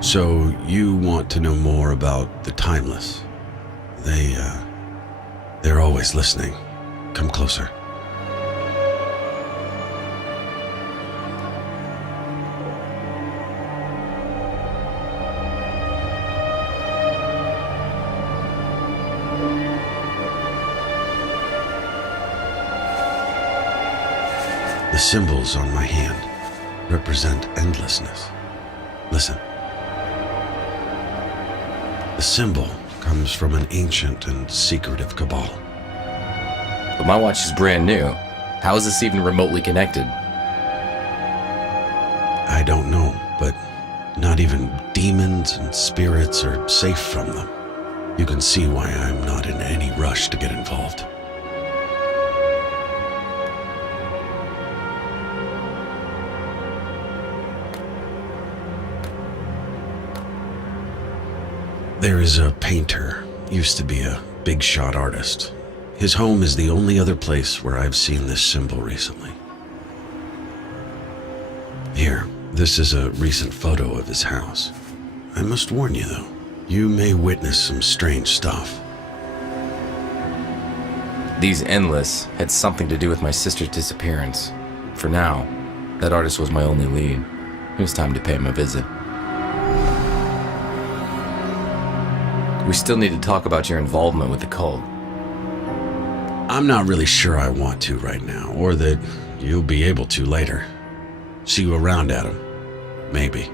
So you want to know more about the Timeless? They're always listening. Come closer. The symbols on my hand represent endlessness. Listen. The symbol comes from an ancient and secretive cabal. But my watch is brand new. How is this even remotely connected? I don't know, but not even demons and spirits are safe from them. You can see why I'm not in any rush to get involved. There is a painter, used to be a big shot artist. His home is the only other place where I've seen this symbol recently. Here, this is a recent photo of his house. I must warn you though, you may witness some strange stuff. These endless had something to do with my sister's disappearance. For now, that artist was my only lead. It was time to pay him a visit. We still need to talk about your involvement with the cult. I'm not really sure I want to right now, or that you'll be able to later. See you around, Adam. Maybe.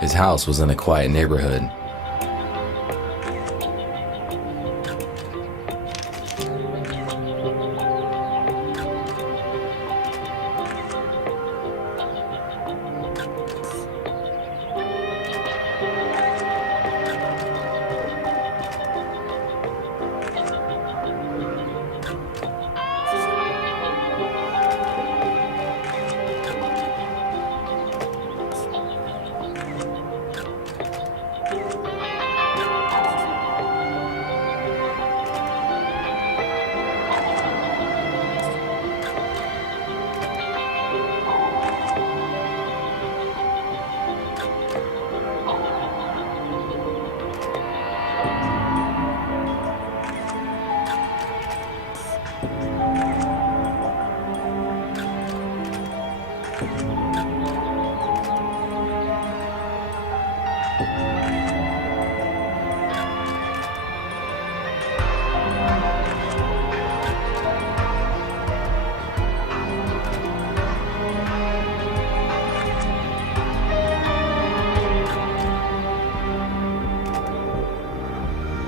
His house was in a quiet neighborhood.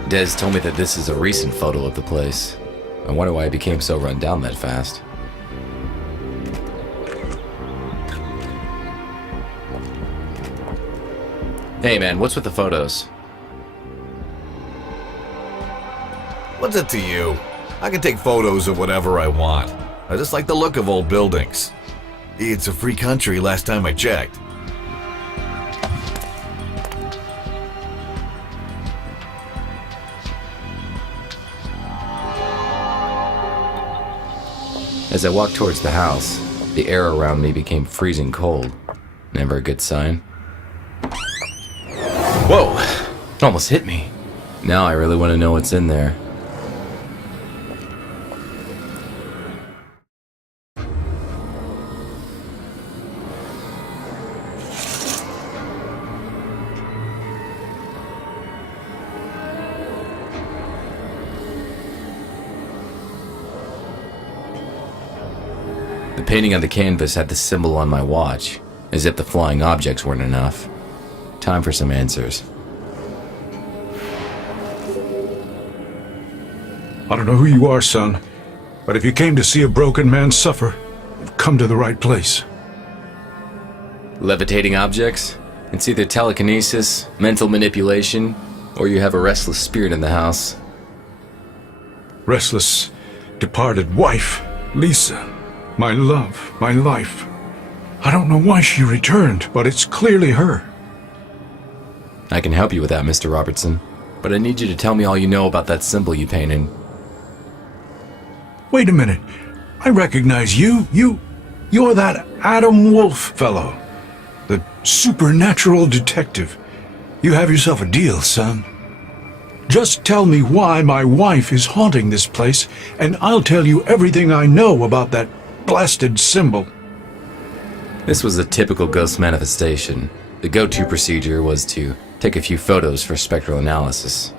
Des told me that this is a recent photo of the place. I wonder why it became so run down that fast. Hey man, what's with the photos? What's it to you? I can take photos of whatever I want. I just like the look of old buildings. It's a free country last time I checked. As I walked towards the house, the air around me became freezing cold. Never a good sign. Whoa! It almost hit me. Now I really want to know what's in there. The painting on the canvas had the symbol on my watch, as if the flying objects weren't enough. Time for some answers. I don't know who you are, son, but if you came to see a broken man suffer, you've come to the right place. Levitating objects? It's either telekinesis, mental manipulation, or you have a restless spirit in the house. Restless, departed wife, Lisa. My love, my life. I don't know why she returned, but it's clearly her. I can help you with that, Mr. Robertson, but I need you to tell me all you know about that symbol you painted. Wait a minute. I recognize you. You're that Adam Wolfe fellow. The supernatural detective. You have yourself a deal, son. Just tell me why my wife is haunting this place, and I'll tell you everything I know about that blasted symbol. This was a typical ghost manifestation. The go-to procedure was to take a few photos for spectral analysis.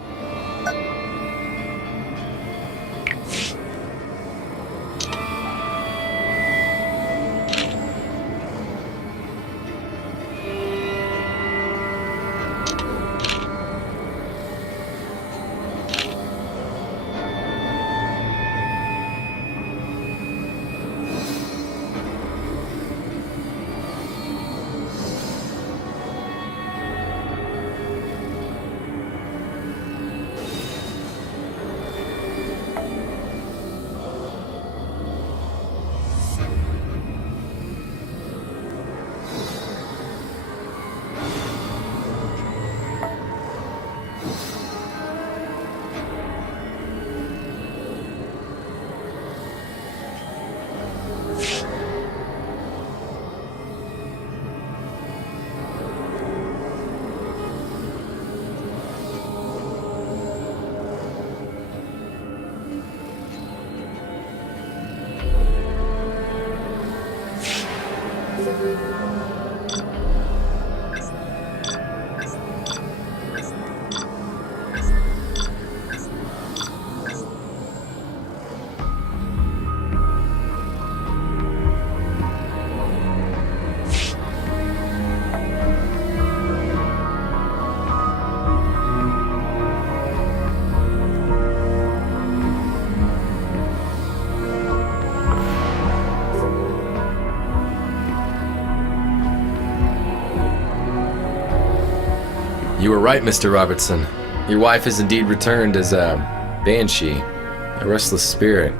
You were right, Mr. Robertson. Your wife has indeed returned as a banshee, a restless spirit.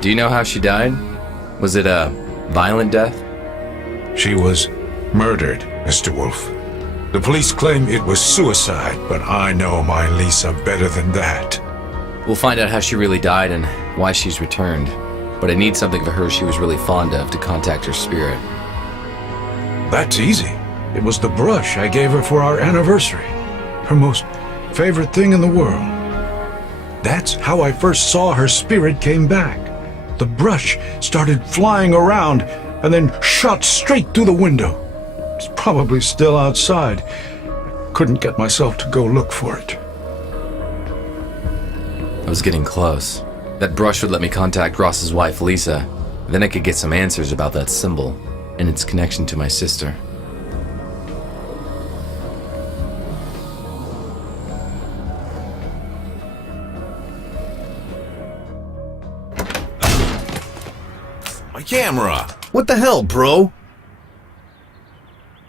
Do you know how she died? Was it a violent death? She was murdered, Mr. Wolfe. The police claim it was suicide, but I know my Lisa better than that. We'll find out how she really died and why she's returned. But I need something for her she was really fond of to contact her spirit. That's easy. It was the brush I gave her for our anniversary. Her most favorite thing in the world. That's how I first saw her spirit came back. The brush started flying around and then shot straight through the window. It's probably still outside. Couldn't get myself to go look for it. I was getting close. That brush would let me contact Ross's wife, Lisa. Then I could get some answers about that symbol and its connection to my sister. My camera! What the hell, bro?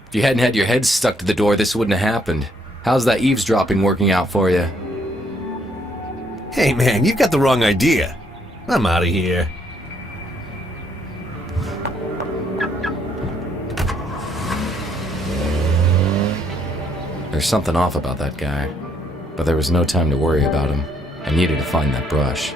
If you hadn't had your head stuck to the door, this wouldn't have happened. How's that eavesdropping working out for you? Hey man, you've got the wrong idea. I'm out of here. There's something off about that guy, but there was no time to worry about him. I needed to find that brush.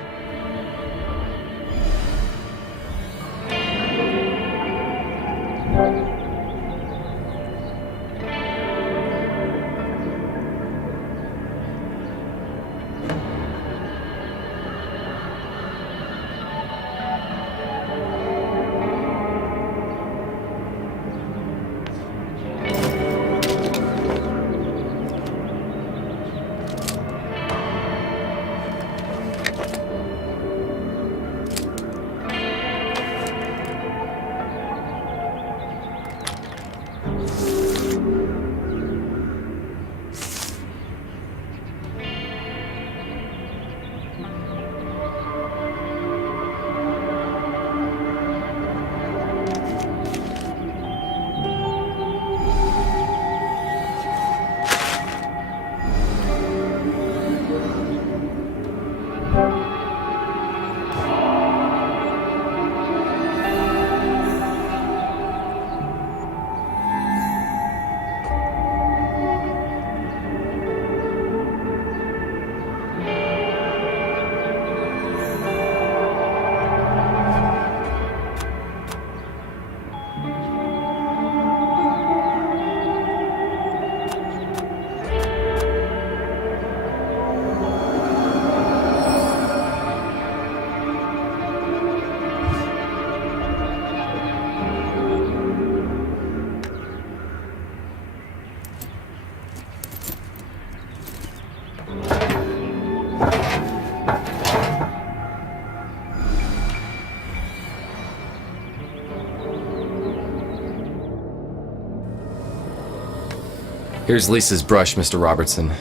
Here's Lisa's brush, Mr. Robertson.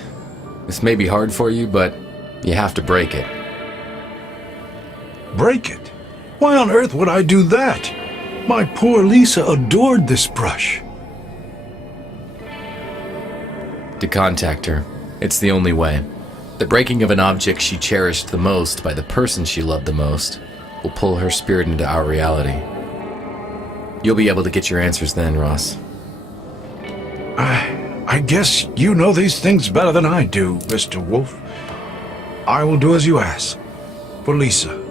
This may be hard for you, but you have to break it. Break it? Why on earth would I do that? My poor Lisa adored this brush. To contact her. It's the only way. The breaking of an object she cherished the most by the person she loved the most will pull her spirit into our reality. You'll be able to get your answers then, Ross. I guess you know these things better than I do, Mr. Wolfe. I will do as you ask. For Lisa.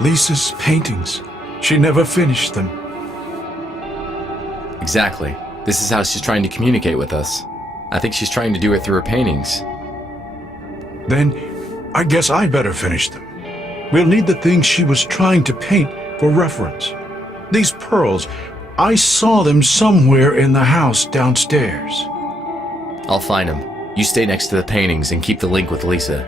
Lisa's paintings. She never finished them. Exactly. This is how she's trying to communicate with us. I think she's trying to do it through her paintings. Then, I guess I better finish them. We'll need the things she was trying to paint for reference. These pearls, I saw them somewhere in the house downstairs. I'll find them. You stay next to the paintings and keep the link with Lisa.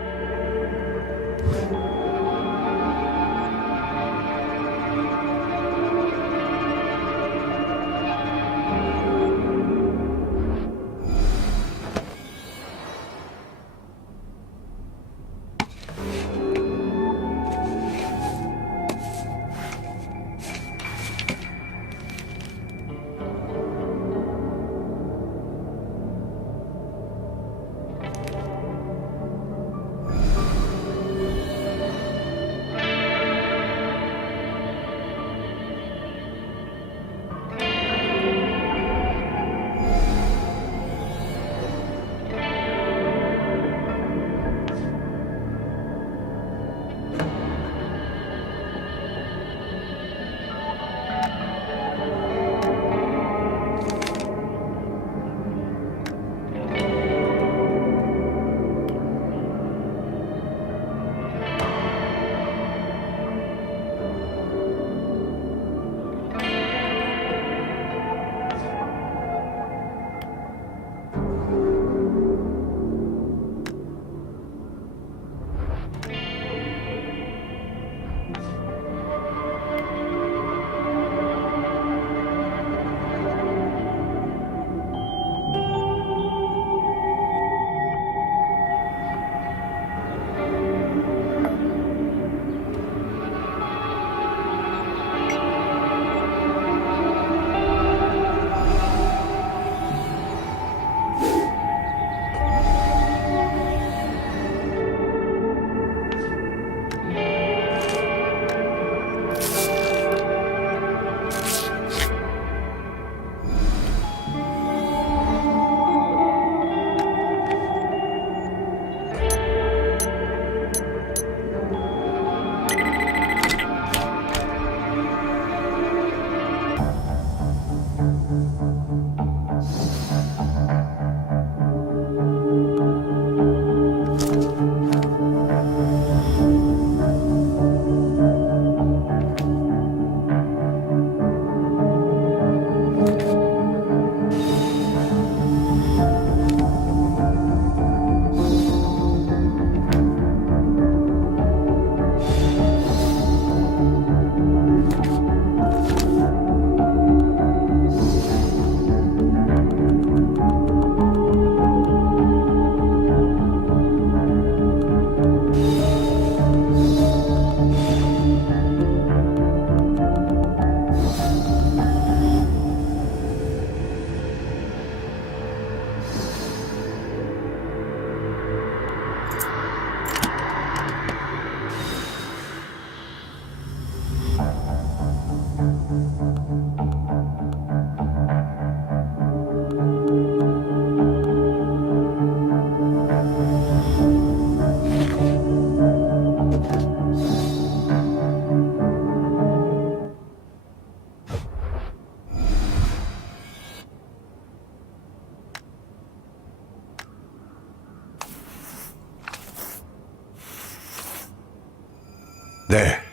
There.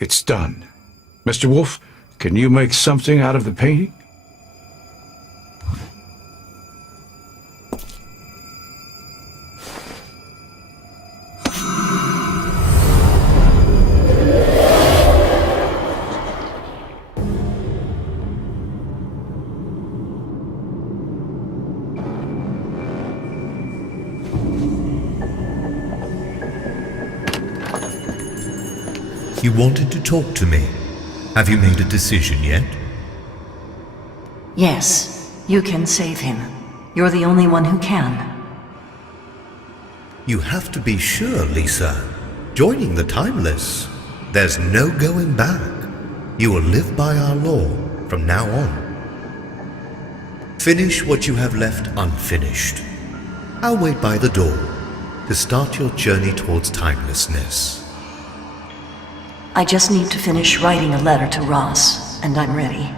It's done. Mr. Wolfe, can you make something out of the painting? You wanted to talk to me. Have you made a decision yet? Yes, you can save him. You're the only one who can. You have to be sure, Lisa. Joining the Timeless, there's no going back. You will live by our law from now on. Finish what you have left unfinished. I'll wait by the door to start your journey towards timelessness. I just need to finish writing a letter to Ross, and I'm ready.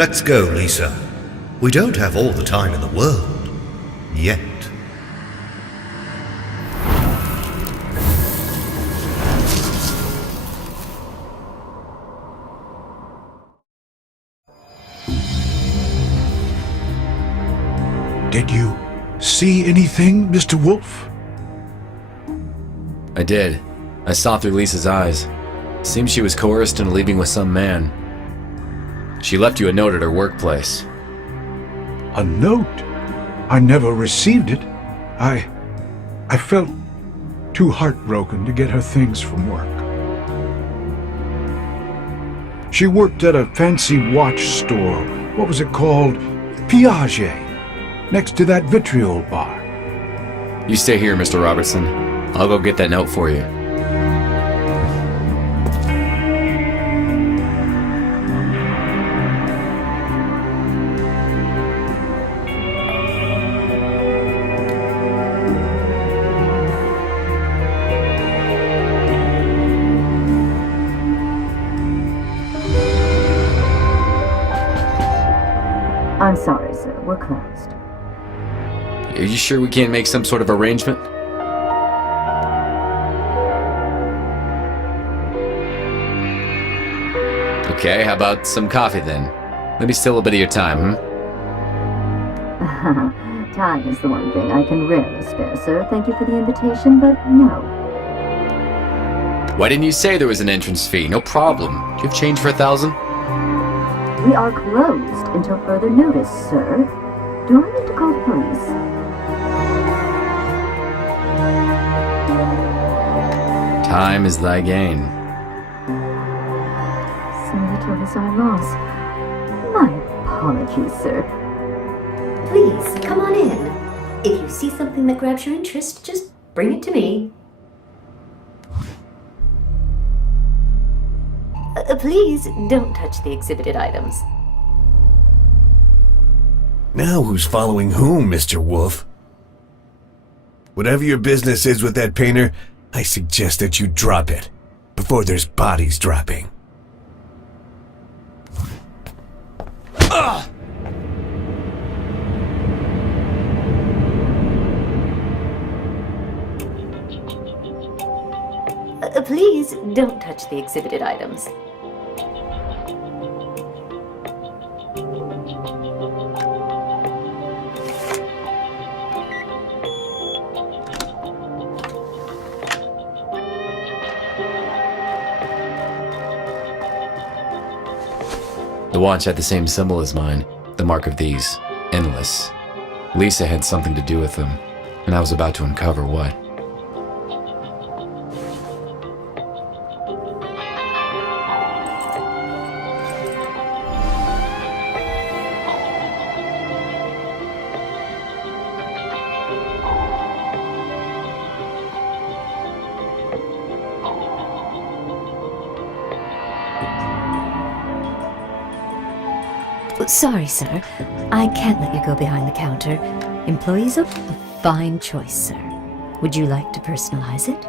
Let's go, Lisa. We don't have all the time in the world. Yet. Did you see anything, Mr. Wolfe? I did. I saw through Lisa's eyes. Seems she was coerced into leaving with some man. She left you a note at her workplace. A note? I never received it. I felt too heartbroken to get her things from work. She worked at a fancy watch store. What was it called? Piaget. Next to that vitriol bar. You stay here, Mr. Robertson. I'll go get that note for you. I'm sorry, sir. We're closed. Are you sure we can't make some sort of arrangement? Okay, how about some coffee then? Let me steal a bit of your time, Time is the one thing I can rarely spare, sir. Thank you for the invitation, but no. Why didn't you say there was an entrance fee? No problem. Do you have change for 1,000? We are closed until further notice, sir. Do I need to call the police? Time is thy gain. So the tortoise I lost. My apologies, sir. Please, come on in. If you see something that grabs your interest, just bring it to me. Please don't touch the exhibited items. Now who's following whom, Mr. Wolfe? Whatever your business is with that painter, I suggest that you drop it before there's bodies dropping. Please don't touch the exhibited items. The watch had the same symbol as mine, the mark of these, endless. Lisa had something to do with them, and I was about to uncover what. Sorry, sir. I can't let you go behind the counter. Employees are a fine choice, sir. Would you like to personalize it?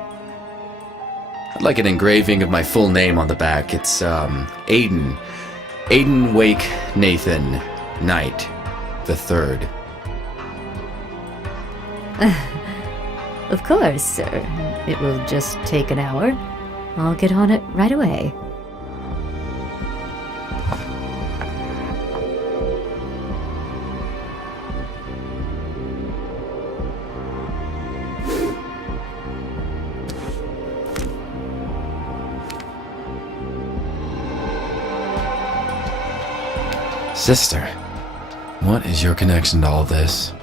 I'd like an engraving of my full name on the back. It's, Aiden. Aiden Wake Nathan Knight the Third. Of course, sir. It will just take an hour. I'll get on it right away. Sister, what is your connection to all this?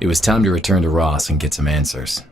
It was time to return to Ross and get some answers.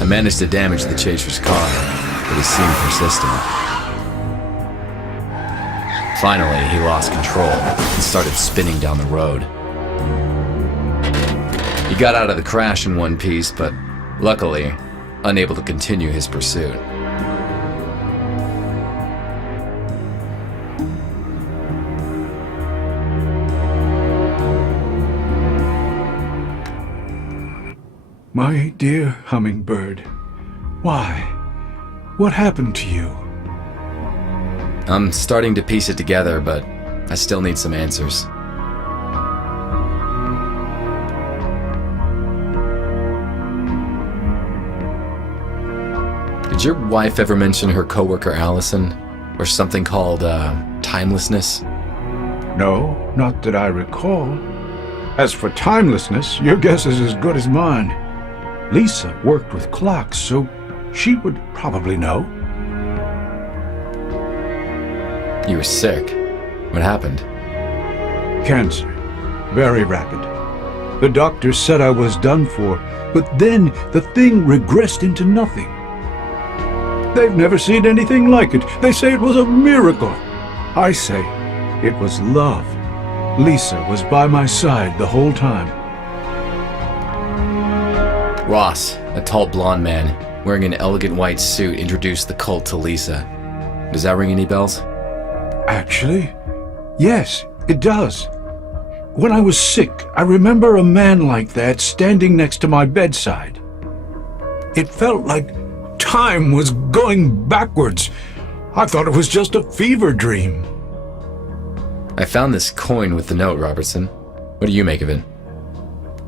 I managed to damage the chaser's car, but he seemed persistent. Finally, he lost control and started spinning down the road. He got out of the crash in one piece, but luckily, unable to continue his pursuit. My dear hummingbird, why? What happened to you? I'm starting to piece it together, but I still need some answers. Did your wife ever mention her coworker Allison? Or something called, timelessness? No, not that I recall. As for timelessness, your guess is as good as mine. Lisa worked with clocks, so she would probably know. You were sick. What happened? Cancer. Very rapid. The doctor said I was done for, but then the thing regressed into nothing. They've never seen anything like it. They say it was a miracle. I say it was love. Lisa was by my side the whole time. Ross, a tall blonde man, wearing an elegant white suit, introduced the cult to Lisa. Does that ring any bells? Actually, yes, it does. When I was sick, I remember a man like that standing next to my bedside. It felt like time was going backwards. I thought it was just a fever dream. I found this coin with the note, Robertson. What do you make of it?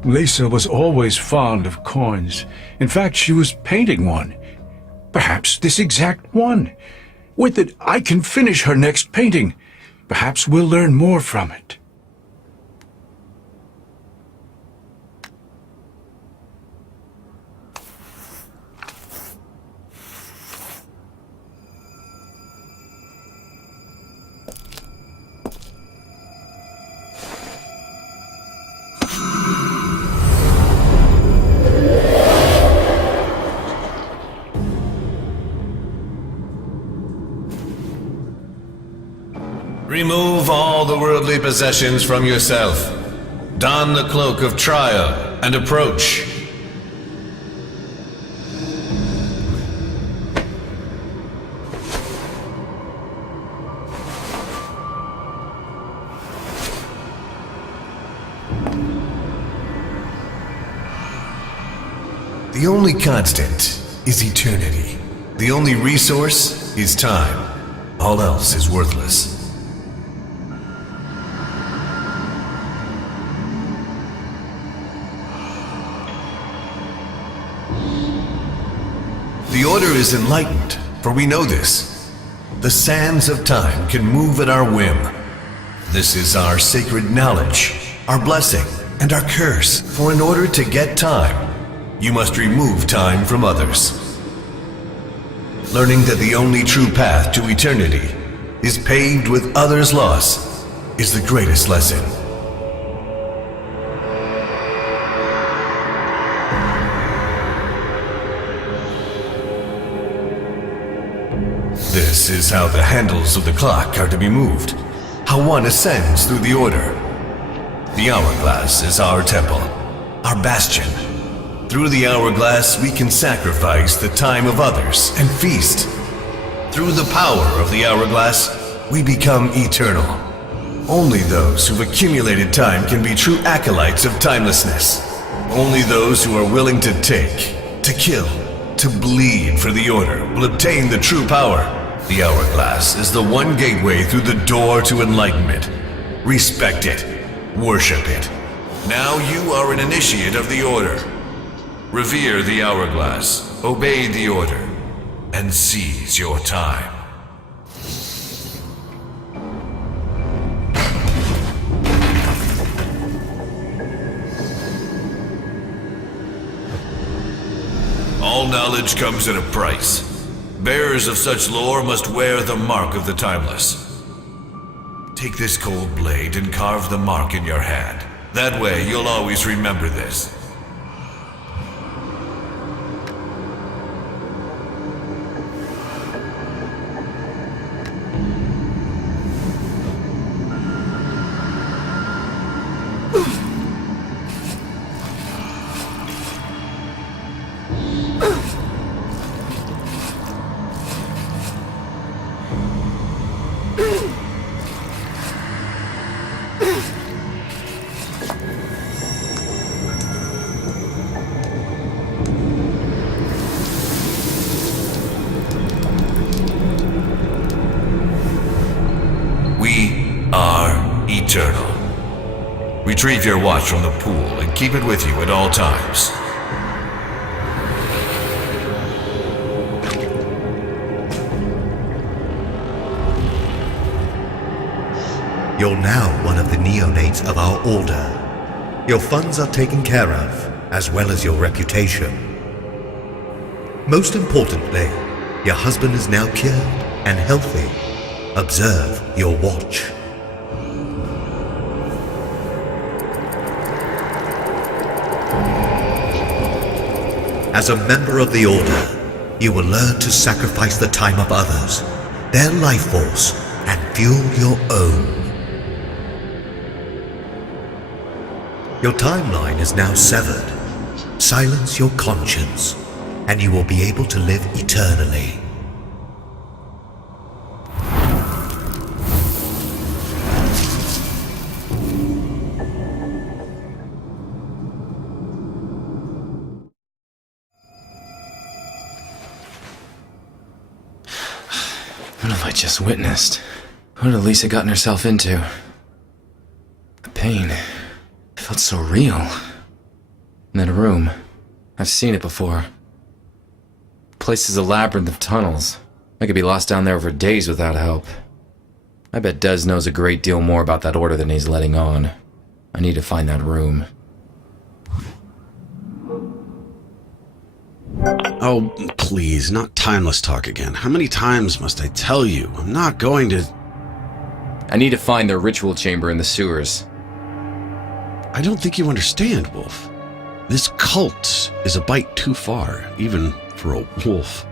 Lisa was always fond of coins. In fact, she was painting one. Perhaps this exact one. With it, I can finish her next painting. Perhaps we'll learn more from it. Remove all the worldly possessions from yourself. Don the cloak of trial and approach. The only constant is eternity. The only resource is time. All else is worthless. The Order is enlightened, for we know this. The sands of time can move at our whim. This is our sacred knowledge, our blessing, and our curse. For in order to get time, you must remove time from others. Learning that the only true path to eternity is paved with others' loss is the greatest lesson. This is how the handles of the clock are to be moved, how one ascends through the Order. The hourglass is our temple, our bastion. Through the hourglass, we can sacrifice the time of others and feast. Through the power of the hourglass, we become eternal. Only those who've accumulated time can be true acolytes of timelessness. Only those who are willing to take, to kill, to bleed for the Order will obtain the true power. The hourglass is the one gateway through the door to enlightenment. Respect it. Worship it. Now you are an initiate of the Order. Revere the hourglass, obey the Order, and seize your time. All knowledge comes at a price. Bearers of such lore must wear the mark of the timeless. Take this cold blade and carve the mark in your hand. That way you'll always remember this. Eternal. Retrieve your watch from the pool and keep it with you at all times. You're now one of the neonates of our Order. Your funds are taken care of, as well as your reputation. Most importantly, your husband is now cured and healthy. Observe your watch. As a member of the Order, you will learn to sacrifice the time of others, their life force, and fuel your own. Your timeline is now severed. Silence your conscience, and you will be able to live eternally. What have I just witnessed? What had Lisa gotten herself into? The pain. It felt so real. And that room. I've seen it before. The place is a labyrinth of tunnels. I could be lost down there for days without help. I bet Des knows a great deal more about that Order than he's letting on. I need to find that room. Oh, please, not timeless talk again. How many times must I tell you? I'm not going to... I need to find the ritual chamber in the sewers. I don't think you understand, Wolfe. This cult is a bite too far, even for a wolf.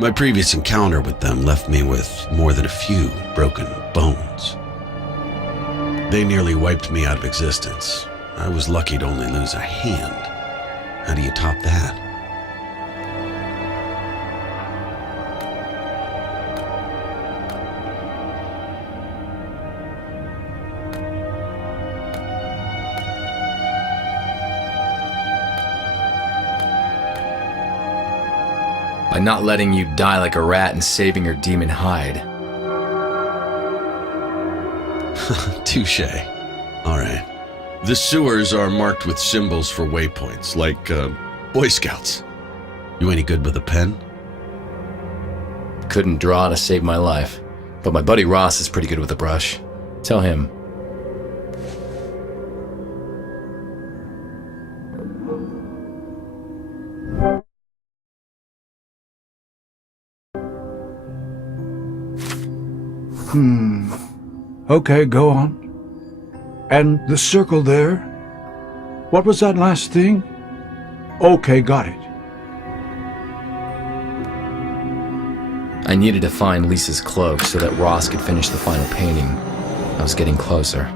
My previous encounter with them left me with more than a few broken bones. They nearly wiped me out of existence. I was lucky to only lose a hand. How do you top that? by not letting you die like a rat and saving your demon hide. Touche. All right. The sewers are marked with symbols for waypoints, like Boy Scouts. You any good with a pen? Couldn't draw to save my life, but my buddy Ross is pretty good with a brush. Tell him. Okay, go on. And the circle there? What was that last thing? Okay, got it. I needed to find Lisa's cloak so that Ross could finish the final painting. I was getting closer.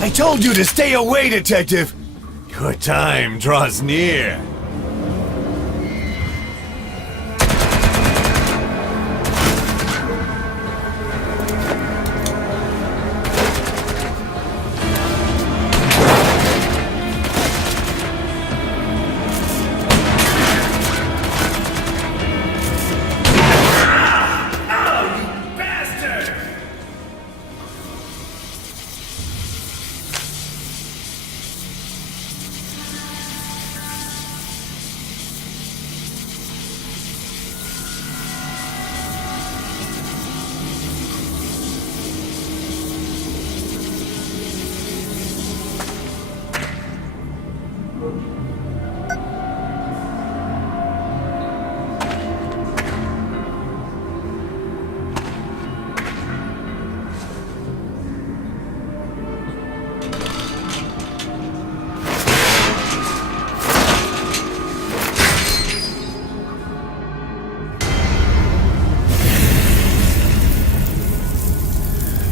I told you to stay away, Detective! Your time draws near.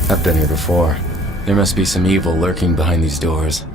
I've been here before. There must be some evil lurking behind these doors.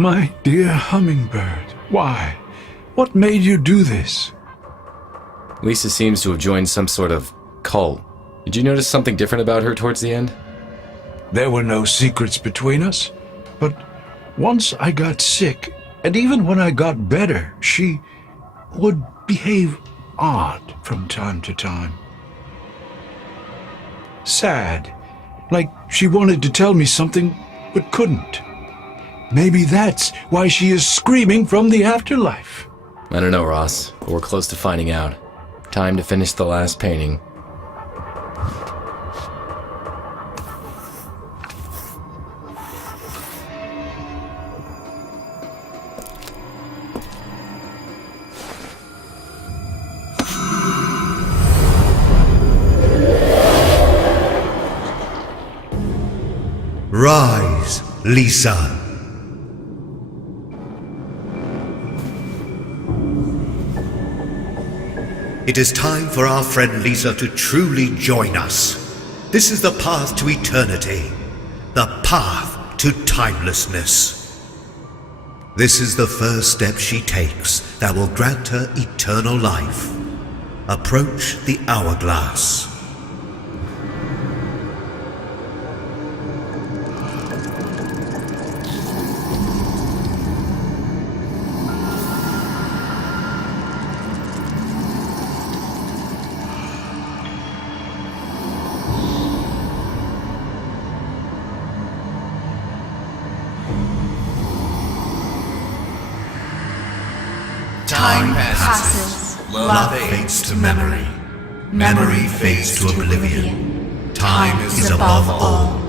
My dear hummingbird, why? What made you do this? Lisa seems to have joined some sort of cult. Did you notice something different about her towards the end? There were no secrets between us, but once I got sick, and even when I got better, she would behave odd from time to time. Sad, like she wanted to tell me something but couldn't. Maybe that's why she is screaming from the afterlife. I don't know, Ross, but we're close to finding out. Time to finish the last painting. Rise, Lisa. It is time for our friend Lisa to truly join us. This is the path to eternity, the path to timelessness. This is the first step she takes that will grant her eternal life. Approach the hourglass. Time passes. Love fades to memory. Memory fades to oblivion. Time is above all.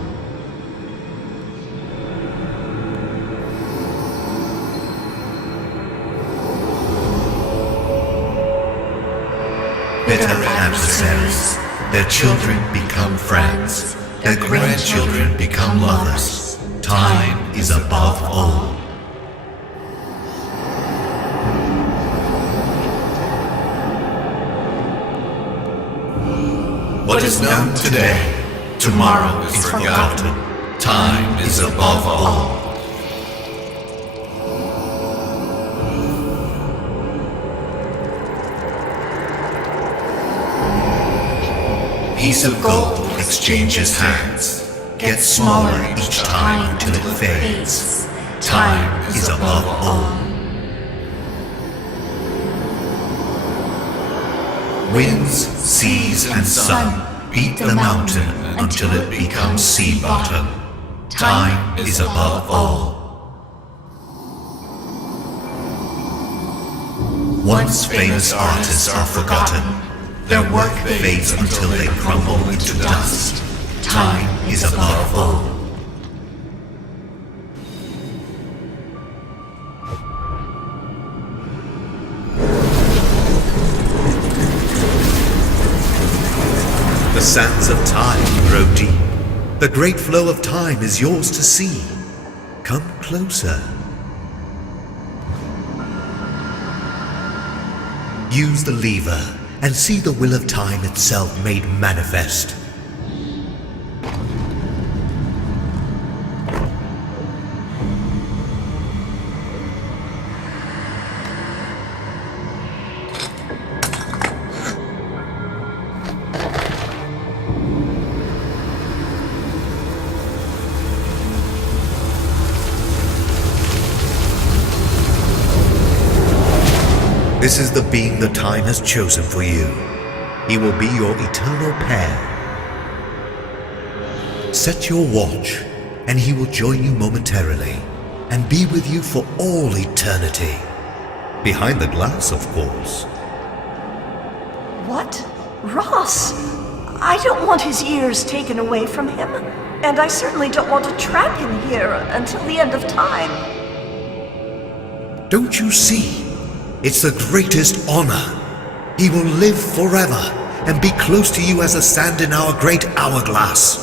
Bitter adversaries. Their children become friends. Their grandchildren become lovers. Time is above all. What is known today, tomorrow is forgotten. Time is above all. Piece of gold exchanges hands, gets smaller each time until it fades. Time is above all. Winds, seas, and sun beat the mountain until it becomes sea bottom. Time is above all. Once famous artists are forgotten, their work fades until they crumble into dust. Time is above all. The sands of time grow deep. The great flow of time is yours to see. Come closer. Use the lever and see the will of time itself made manifest. This is the being the time has chosen for you. He will be your eternal pair. Set your watch, and he will join you momentarily, and be with you for all eternity. Behind the glass, of course. What? Ross! I don't want his years taken away from him, and I certainly don't want to trap him here until the end of time. Don't you see? It's the greatest honor. He will live forever and be close to you as the sand in our great hourglass.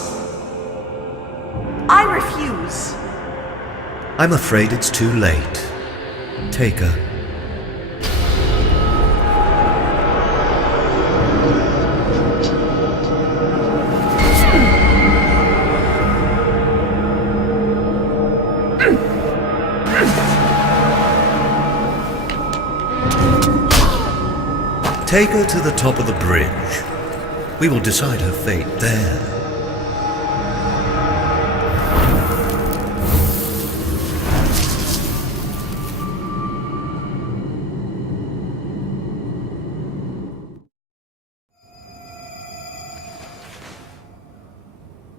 I refuse. I'm afraid it's too late. Take her. Take her to the top of the bridge. We will decide her fate there.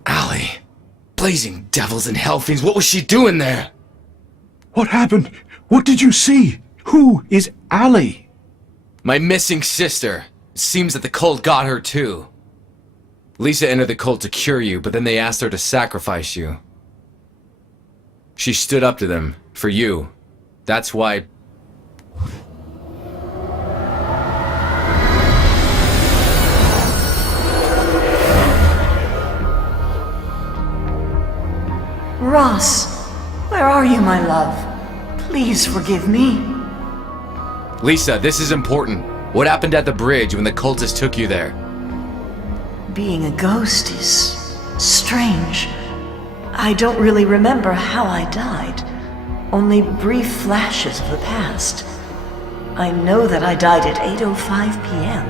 Allie. Blazing devils and hellfiends, what was she doing there? What happened? What did you see? Who is Allie? My missing sister. It seems that the cult got her too. Lisa entered the cult to cure you, but then they asked her to sacrifice you. She stood up to them, for you. That's why... Ross, where are you, my love? Please forgive me. Lisa, this is important. What happened at the bridge when the cultists took you there? Being a ghost is strange. I don't really remember how I died. Only brief flashes of the past. I know that I died at 8:05 p.m.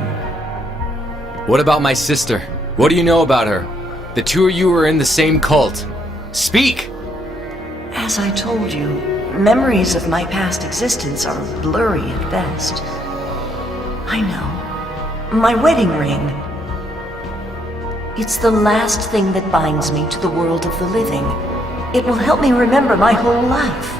What about my sister? What do you know about her? The two of you were in the same cult. Speak! As I told you, memories of my past existence are blurry at best. I know. My wedding ring. It's the last thing that binds me to the world of the living. It will help me remember my whole life.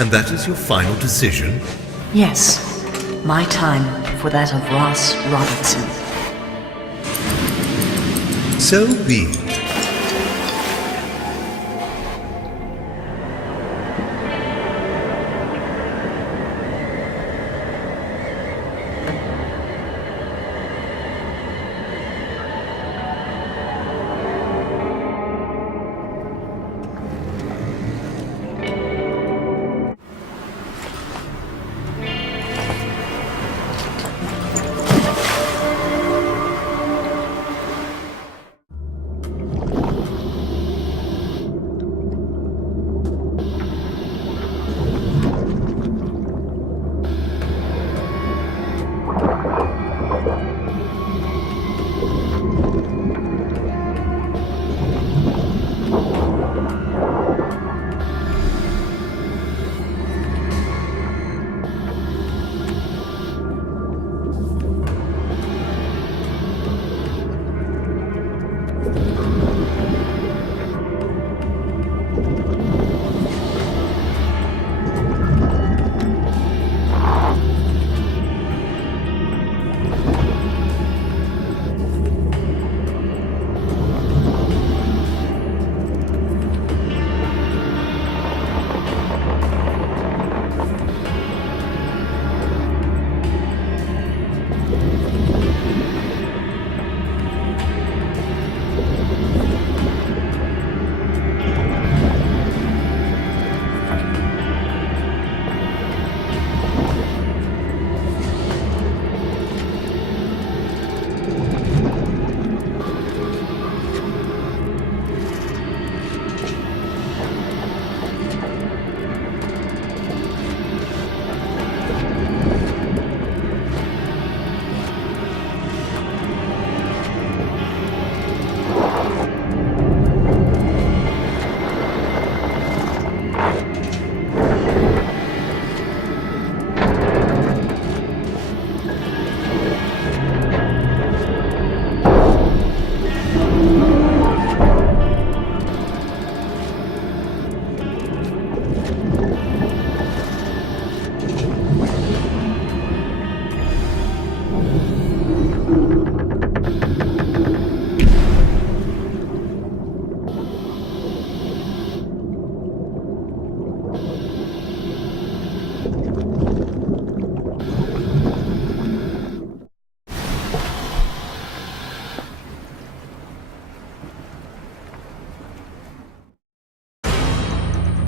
And that is your final decision? Yes, my time for that of Ross Robertson. So be it.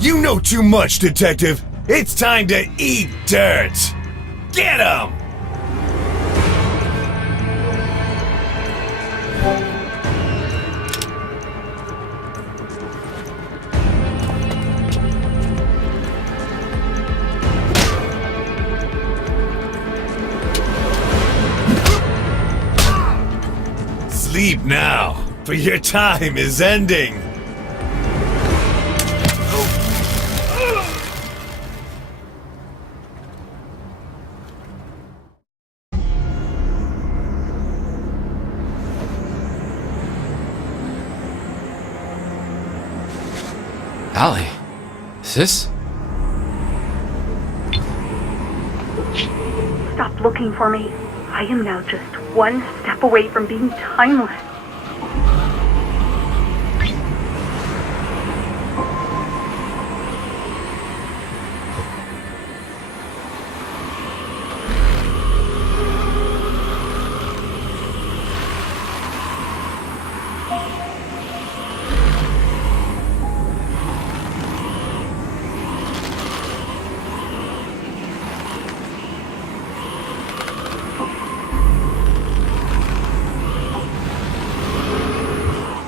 You know too much, Detective. It's time to eat dirt. Get him! Sleep now, for your time is ending. Allie, is this? Stop looking for me. I am now just one step away from being timeless.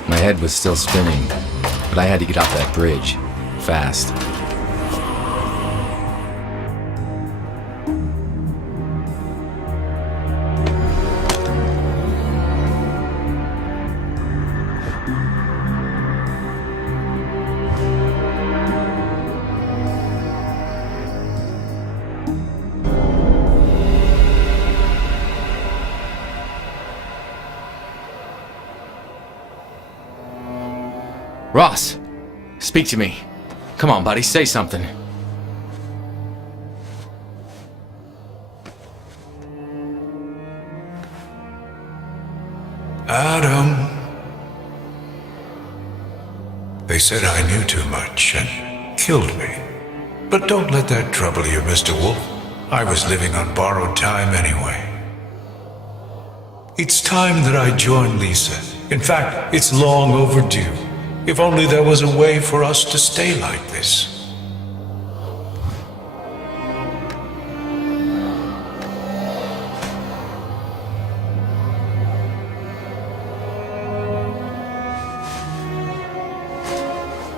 My head was still spinning, but I had to get off that bridge. Fast. Ross, speak to me. Come on, buddy, say something. Adam. They said I knew too much and killed me. But don't let that trouble you, Mr. Wolfe. I was living on borrowed time anyway. It's time that I join Lisa. In fact, it's long overdue. If only there was a way for us to stay like this.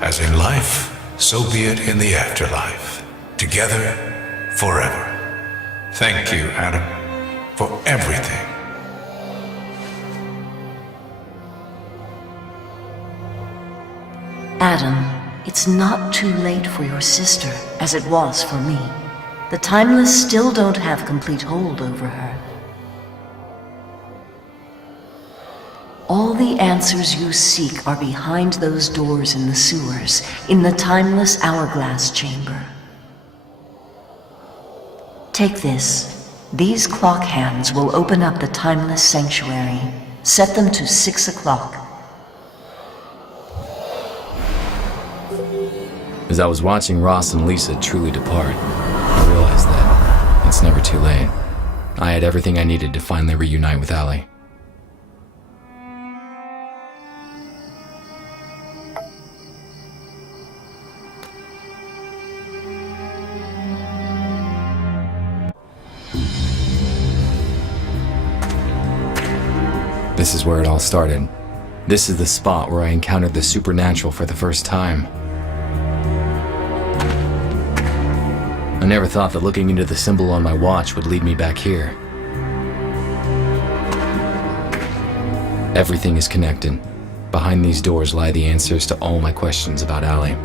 As in life, so be it in the afterlife. Together, forever. Thank you, Adam, for everything. Adam, it's not too late for your sister, as it was for me. The Timeless still don't have complete hold over her. All the answers you seek are behind those doors in the sewers, in the Timeless Hourglass Chamber. Take this. These clock hands will open up the Timeless Sanctuary. Set them to 6 o'clock. As I was watching Ross and Lisa truly depart, I realized that it's never too late. I had everything I needed to finally reunite with Allie. This is where it all started. This is the spot where I encountered the supernatural for the first time. I never thought that looking into the symbol on my watch would lead me back here. Everything is connected. Behind these doors lie the answers to all my questions about Allie.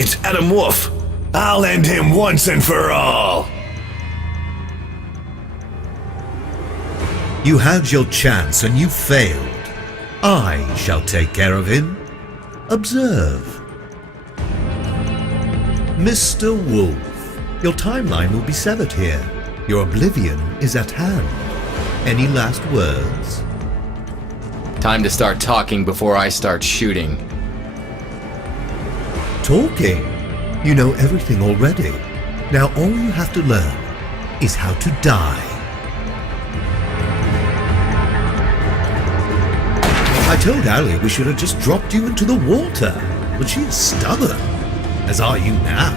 It's Adam Wolfe. I'll end him once and for all. You had your chance and you failed. I shall take care of him. Observe. Mr. Wolfe, your timeline will be severed here. Your oblivion is at hand. Any last words? Time to start talking before I start shooting. Talking? You know everything already. Now all you have to learn is how to die. I told Allie we should have just dropped you into the water, but she is stubborn, as are you now.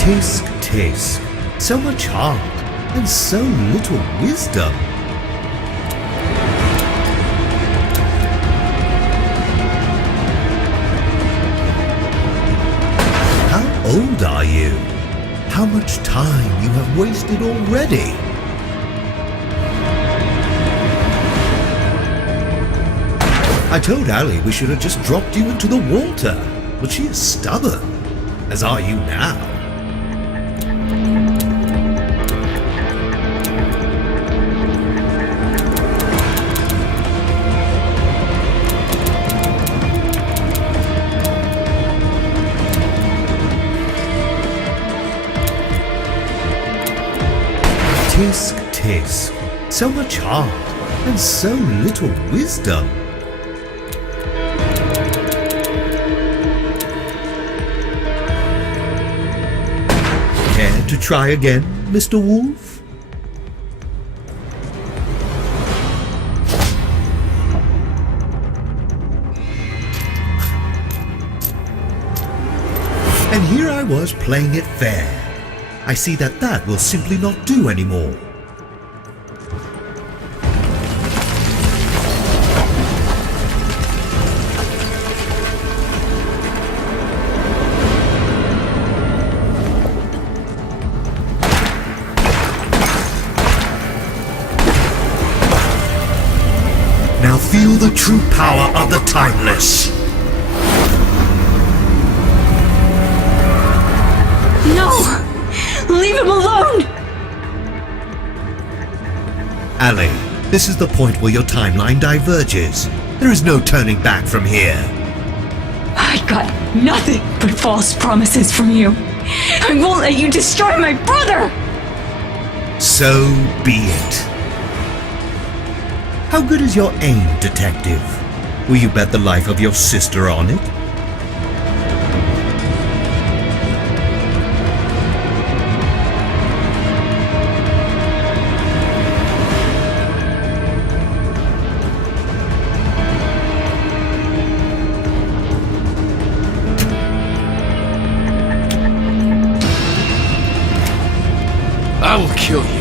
Tisk, tisk, so much heart and so little wisdom. How old are you? How much time you have wasted already? I told Allie we should have just dropped you into the water, but she is stubborn, as are you now. Tisk, tisk, so much heart and so little wisdom. Care to try again, Mr. Wolfe? And here I was playing it fair. I see that will simply not do anymore. Now feel the true power of the Timeless. No! Leave him alone! Allie, this is the point where your timeline diverges. There is no turning back from here. I got nothing but false promises from you. I won't let you destroy my brother! So be it. How good is your aim, detective? Will you bet the life of your sister on it? I will kill you.